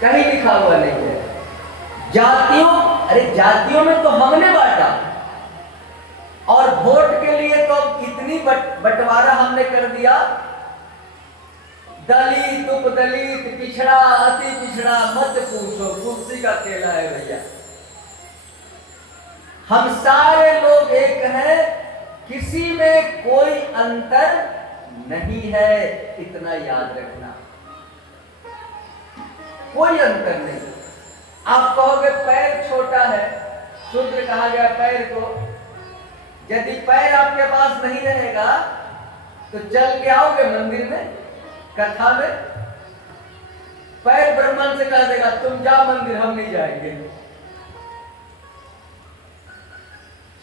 कहीं लिखा हुआ नहीं है। जातियों, अरे जातियों में तो हमने बांटा, और वोट के लिए तो इतनी बंटवारा हमने कर दिया। दलित, उपदलित, पिछड़ा, अति पिछड़ा, मत पूछो, कुर्सी का खेला है भैया। हम सारे लोग एक हैं, किसी में कोई अंतर नहीं है, इतना याद रखना। कोई अंतर नहीं। आप कहोगे पैर छोटा है, शूद्र कहा गया पैर को। यदि पैर आपके पास नहीं रहेगा तो चल के आओगे मंदिर में, कथा में? पैर ब्राह्मण से कह देगा तुम जा मंदिर, हम नहीं जाएंगे।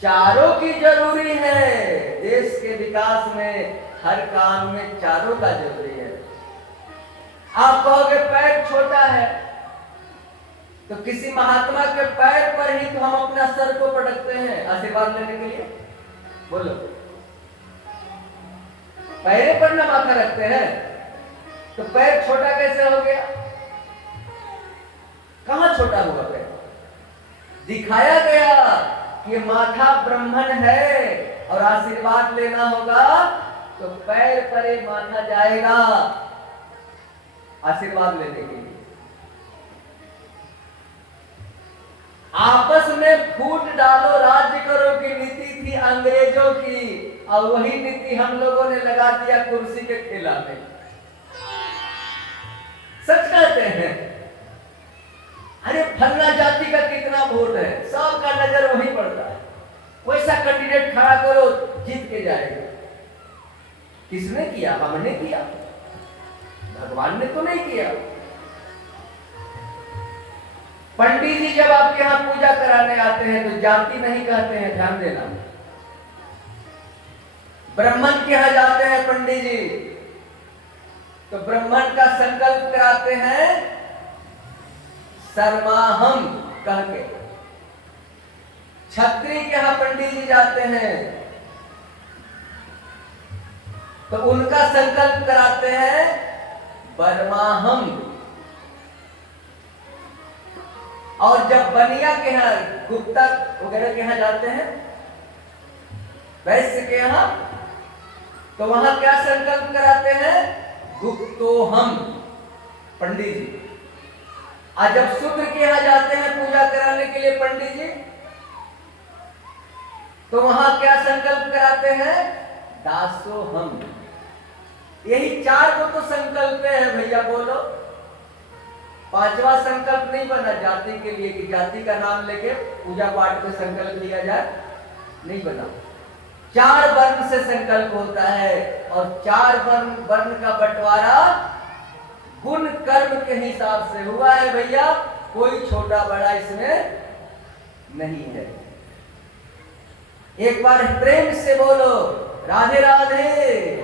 चारों की जरूरी है देश के विकास में, हर काम में चारों का जरूरी है। आप कहोगे पैर छोटा है, तो किसी महात्मा के पैर पर ही तो हम अपना सर को पटकते हैं आशीर्वाद लेने के लिए। बोलो, पैर पर ना माथा रखते हैं, तो पैर छोटा कैसे हो गया? कहां छोटा हुआ पैर? दिखाया गया कि माथा ब्राह्मण है और आशीर्वाद लेना होगा तो पैर पर एक माथा जाएगा आशीर्वाद लेने के लिए। आपस में फूट डालो राज्य करो की नीति थी अंग्रेजों की, और वही नीति हम लोगों ने लगा दिया कुर्सी के खेला में। सच कहते हैं। अरे फलना जाति का कितना वोट है, सबका नजर वहीं पड़ता है। वैसा कैंडिडेट खड़ा करो, जीत के जाएगा। किसने किया? हमने किया, भगवान ने तो नहीं किया। पंडित जी जब आपके यहां पूजा कराने आते हैं तो जाति नहीं कहते हैं, ध्यान देना। ब्राह्मण के यहां जाते हैं पंडित जी तो ब्राह्मण का संकल्प कराते हैं सर्माहम कह के। क्षत्रिय के यहां पंडित जी जाते हैं तो उनका संकल्प कराते हैं बर्माहम। और जब बनिया के यहां, गुप्ता वगैरह के यहां जाते हैं, वैश्य के यहां, तो वहां क्या संकल्प कराते हैं? गुप्तोहम पंडित जी। और जब शूद्र के यहां जाते हैं पूजा कराने के लिए पंडित जी, तो वहां क्या संकल्प कराते हैं? दासोहम। यही चार को तो संकल्प है भैया, बोलो। पांचवा संकल्प नहीं बना जाति के लिए कि जाति का नाम लेके पूजा पाठ में संकल्प लिया जाए, नहीं बना। 4 वर्ण से संकल्प होता है, और 4 वर्ण का बंटवारा गुण कर्म के हिसाब से हुआ है भैया। कोई छोटा बड़ा इसमें नहीं है। एक बार प्रेम से बोलो राधे राधे।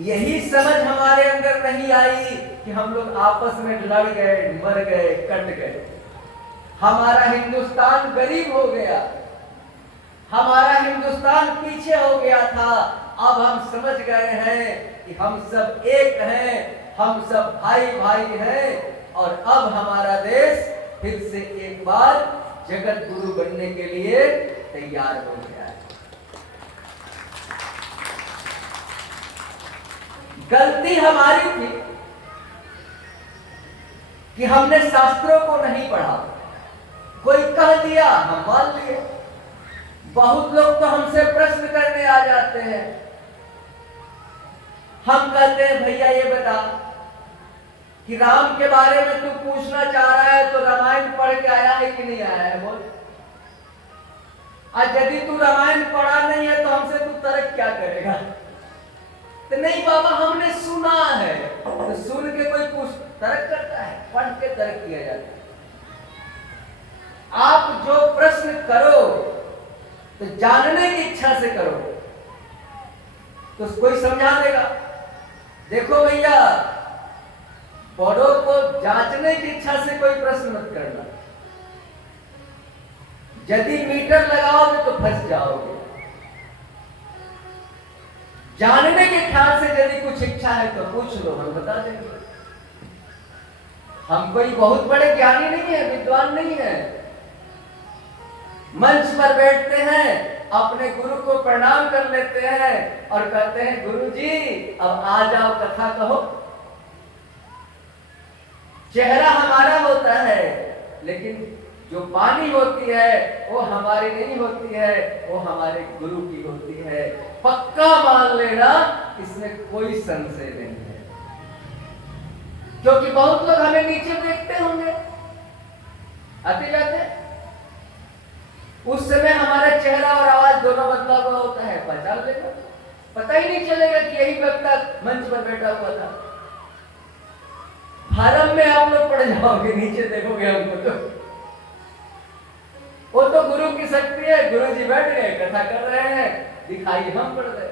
यही समझ हमारे अंदर नहीं आई कि हम लोग आपस में लड़ गए, मर गए, कट गए। हमारा हिंदुस्तान गरीब हो गया, हमारा हिंदुस्तान पीछे हो गया था। अब हम समझ गए हैं कि हम सब एक हैं, हम सब भाई भाई हैं, और अब हमारा देश फिर से एक बार जगत गुरु बनने के लिए तैयार हो गया है। गलती हमारी थी कि हमने शास्त्रों को नहीं पढ़ा। कोई कह दिया हम मान लिए। बहुत लोग तो हमसे प्रश्न करने आ जाते हैं, हम कहते हैं भैया ये बता कि राम के बारे में तू पूछना चाह रहा है तो रामायण पढ़ के आया है कि नहीं आया है, बोल। आज यदि तू रामायण पढ़ा नहीं है तो हमसे तू तर्क क्या करेगा? तो नहीं बाबा हमने सुना है, तो सुन के कोई पूछ तर्क करता है? पढ़ के तर्क किया जाता है। आप जो प्रश्न करो तो जानने की इच्छा से करो, तो कोई समझा देगा। देखो भैया, बड़ों को जांचने की इच्छा से कोई प्रश्न मत करना। यदि मीटर लगाओगे तो फंस जाओगे। जानने के ख्याल से यदि कुछ इच्छा है तो पूछ लो, हम बता देंगे। हम कोई बहुत बड़े ज्ञानी नहीं है, विद्वान नहीं है। मंच पर बैठते हैं, अपने गुरु को प्रणाम कर लेते हैं और कहते हैं गुरु जी अब आ जाओ कथा कहो। चेहरा हमारा होता है, लेकिन जो वाणी होती है वो हमारी नहीं होती है, वो हमारे गुरु की होती है। पक्का मान लेना, इसमें कोई संशय नहीं है। क्योंकि बहुत लोग हमें नीचे देखते होंगे आते जाते, उस समय हमारा चेहरा और आवाज दोनों बदला हुआ होता है, पहचान लेगा, पता ही नहीं चलेगा कि यही वक्ता मंच पर बैठा हुआ था। भरम में आप लोग पड़ जाओगे, नीचे देखोगे हमको तो वो तो गुरु की शक्ति है। गुरु जी बैठ गए, कथा कर रहे हैं, दिखाई हम पड़ गए।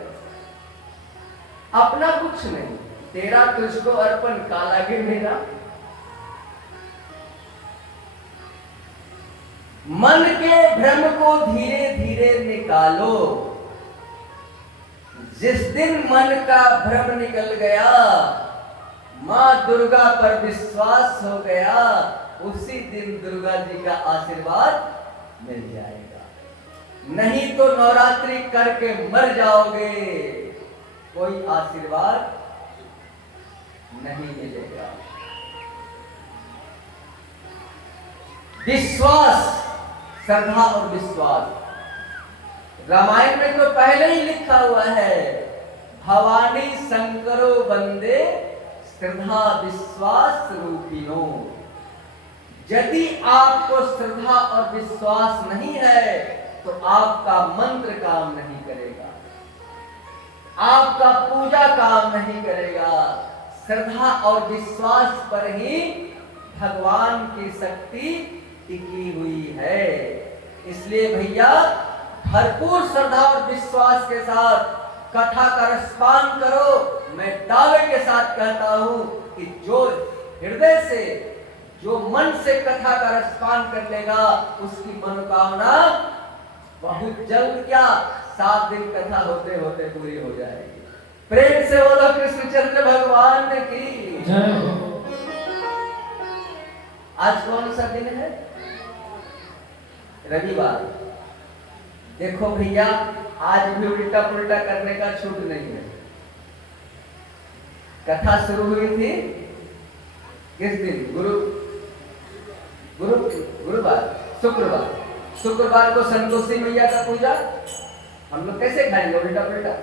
अपना कुछ नहीं, तेरा तुझको अर्पण, काला गिर मेरा। मन के भ्रम को धीरे धीरे निकालो। जिस दिन मन का भ्रम निकल गया, मां दुर्गा पर विश्वास हो गया, उसी दिन दुर्गा जी का आशीर्वाद मिल जाएगा। नहीं तो नवरात्रि करके मर जाओगे, कोई आशीर्वाद नहीं मिलेगा। विश्वास, श्रद्धा और विश्वास, रामायण में तो पहले ही लिखा हुआ है, भवानी शंकरो वंदे श्रद्धा विश्वास रूपिणो। यदि आपको श्रद्धा और विश्वास नहीं है तो आपका मंत्र काम नहीं करेगा, आपका पूजा काम नहीं करेगा। श्रद्धा और विश्वास पर ही भगवान की शक्ति टिकी हुई है। इसलिए भैया भरपूर श्रद्धा और विश्वास के साथ कथा का रसपान करो। मैं दावे के साथ कहता हूं कि जो हृदय से, जो मन से कथा का रसपान कर लेगा, उसकी मनोकामना बहुत जल्द क्या 7 दिन कथा होते होते पूरी हो जाएगी। प्रेम से बोलो कृष्णचंद्र भगवान की जय हो। आज कौन सा दिन है? रविवार। देखो भैया, आज भी उल्टा पुल्टा करने का छूट नहीं है। कथा शुरू हुई थी किस दिन? गुरुवार, शुक्रवार को संतोषी मैया का पूजा। हम लोग कैसे खाएंगे उल्टा पुल्टा?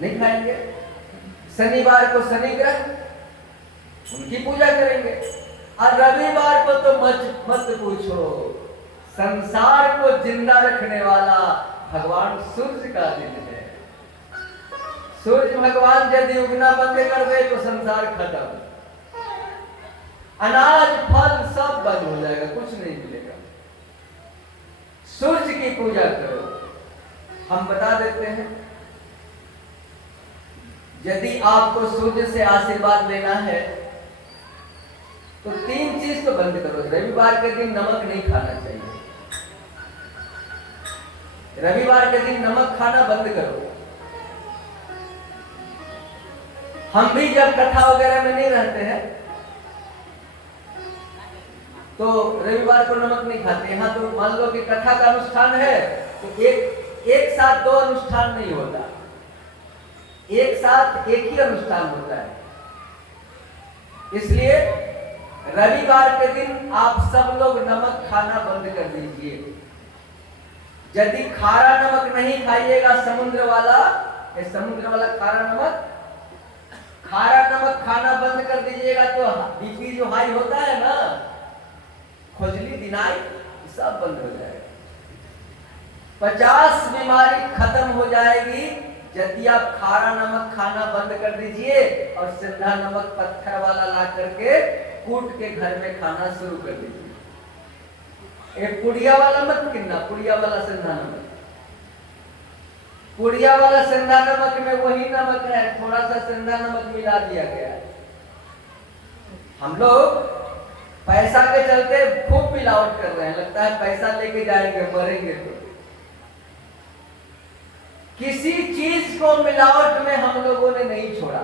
नहीं खाएंगे। शनिवार को शनि ग्रह, उनकी पूजा करेंगे। और रविवार को तो मत पूछो, संसार को जिंदा रखने वाला भगवान सूर्य का दिन है। सूर्य भगवान यदि उगना बंद कर दे तो संसार खत्म, अनाज फल सब बंद हो जाएगा, कुछ नहीं मिलेगा। सूर्य की पूजा करो। हम बता देते हैं, यदि आपको सूर्य से आशीर्वाद लेना है तो 3 चीज तो बंद करो। रविवार के दिन नमक नहीं खाना चाहिए। रविवार के दिन नमक खाना बंद करो। हम भी जब कथा वगैरह में नहीं रहते हैं तो रविवार को नमक नहीं खाते। यहाँ तो मान लो कि कथा का अनुष्ठान है तो एक साथ 2 अनुष्ठान नहीं होता, एक साथ एक ही अनुष्ठान होता है। इसलिए रविवार के दिन आप सब लोग नमक खाना बंद कर दीजिए। यदि खारा नमक नहीं खाइएगा, समुद्र वाला खारा नमक खाना बंद कर दीजिएगा तो बीपी जो हाई होता है ना, खुजली, दिनाई, सब बंद हो जाएगा। 50 बीमारी खत्म हो जाएगी यदि आप खारा नमक खाना बंद कर दीजिए और सिंधा नमक पत्थर वाला ला करके कूट के घर में खाना शुरू कर दीजिए। एक पुड़िया वाला मत गिनना, पुड़िया वाला सिंधा नमक। पुड़िया वाला सिंधा नमक में वही नमक है, थोड़ा सा सिंधा नमक मिला दिया गया है। हम लोग पैसा के चलते खूब मिलावट कर रहे हैं, लगता है पैसा लेके जाएंगे, मरेंगे तो। किसी चीज को मिलावट में हम लोगों ने नहीं छोड़ा।